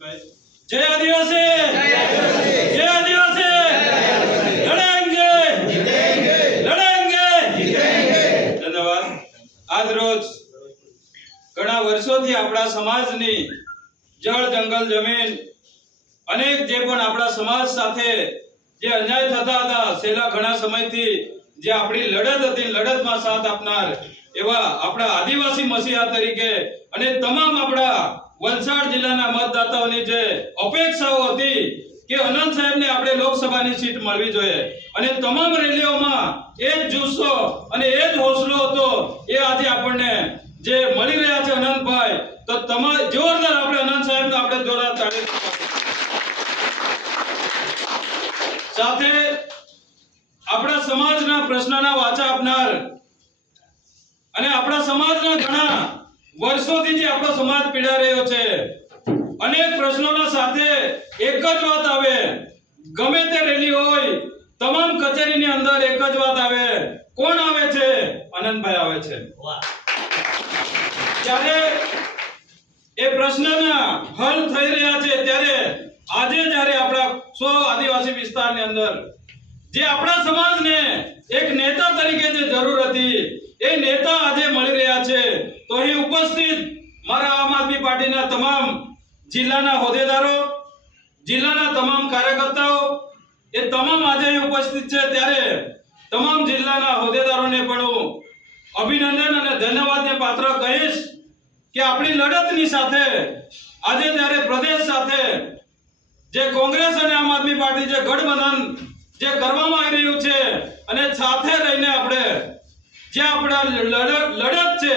जय आदिवासी, जय आदिवासी, लड़ेंगे, लड़ेंगे। धन्यवाद। आज रोज घણા વર્ષોથી આપણા સમાજની જળ જંગલ જમીન અનેક જે પણ આપણા સમાજ સાથે જે અન્યાય થતા હતા છેલ્લા ઘણા સમયથી જે આપણી લડત હતી લડતમાં સાથ આપનાર એવા આપણા આદિવાસી મસીહા તરીકે અને તમામ આપણા વલસાડ જિલ્લાના મતદાતાઓની જે અપેક્ષાઓ હતી કે અનંત સાહેબને આપણે લોકસભાની સીટ મળવી જોઈએ અને તમામ રેલીઓમાં એ જ જુસ્સો અને એ જ હોસલો હતો એ આજે આપણને જે મળી રહ્યા છે અનંતભાઈ તો તમારે જોરદાર આપણે અનંત સાહેબને આપણે જોરદાર તાળી સાથે આપણા સમાજના પ્રશ્નના વાચા આપનાર અને આપણા સમાજના ઘણા વર્ષોથી જે આપણો સમાજ પીડા રહ્યો છે અનેક પ્રશ્નોના સાથે એક જ વાત આવે ગમે તે રેલી હોય તમામ કચેરીની અંદર એક જ વાત આવે કોણ આવે છે અનંતભાઈ આવે છે ત્યારે એ પ્રશ્નના હલ થઈ રહ્યા છે ત્યારે આજે જ્યારે આપણા 100 આદિવાસી વિસ્તારની અંદર જે આપણા સમાજને એક નેતા તરીકે જે જરૂર હતી એ નેતા આજે મળી રહ્યા છે તો અહીં ઉપસ્થિત મારા આમ આદમી પાર્ટીના તમામ જિલ્લાના હોદ્દેદારો જિલ્લાના તમામ કાર્યકર્તાઓ એ તમામ આજે અહીં ઉપસ્થિત છે ત્યારે તમામ જિલ્લાના હોદ્દેદારોને પણ હું અભિનંદન અને ધન્યવાદને પાત્ર કહીશ કે આપણી લડતની સાથે આજે જ્યારે પ્રદેશ સાથે જે કોંગ્રેસ અને આમ આદમી પાર્ટી જે ગઠબંધન જે કરવામાં આવી રહ્યું છે અને સાથે રહીને આપણે જે આપણા લડત છે